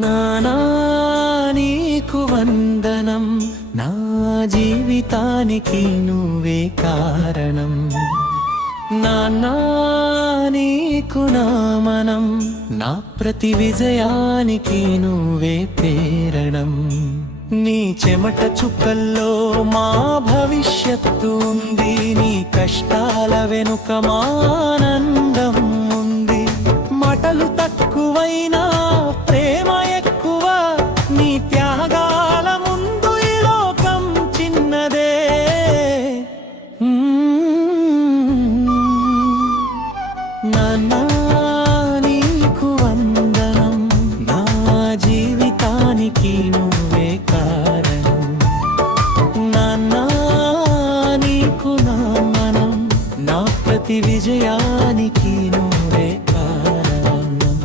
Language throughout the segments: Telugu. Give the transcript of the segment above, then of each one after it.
నానా నీకు వందనం, నా జీవితానికి నువ్వే కారణం. నాన్నా నీకు నా మనం, నా ప్రతి విజయానికి నువ్వే ప్రేరణం. నీ చెమట చుక్కల్లో మా భవిష్యత్తు ఉంది, నీ కష్టాల వెనుక మా ఆనందం ఉంది. మాటలు తక్కువైనా ప్రేమ ఎక్కువ, నీ త్యాగాల ముందు ఈ లోకం చిన్నదే. నాన్నా నీకు వందనం, నా జీవితానికి నువ్వే కారణం. నాన్నా నీకు నా మనం, నా ప్రతి విజయానికి నువ్వే కారణం.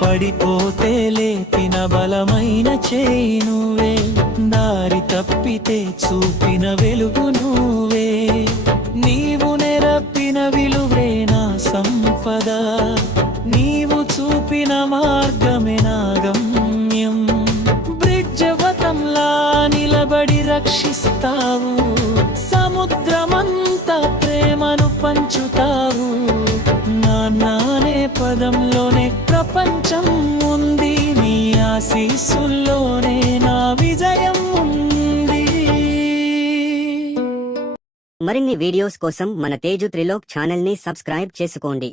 పడిపోతే లేపిన బలమైన చేయి నువ్వే, దారి తప్పితే చూపిన వెలుగు నువ్వే. నీవు నెరపిన విలువే నా సంపద, నీవు చూపిన మార్గమే నా గమ్యం. బ్రిడ్జవతంలా నిలబడి రక్షిస్తావు, సముద్రమంతా ప్రేమను పంచుతావు. నానే పదంలోనే ప్రపంచం ఉంది, నీ ఆశీస్సుల్లోనే నా విజయం ఉంది. మరిన్ని వీడియోస్ కోసం మన తేజు త్రిలోక్ ఛానల్ ని సబ్స్క్రైబ్ చేసుకోండి.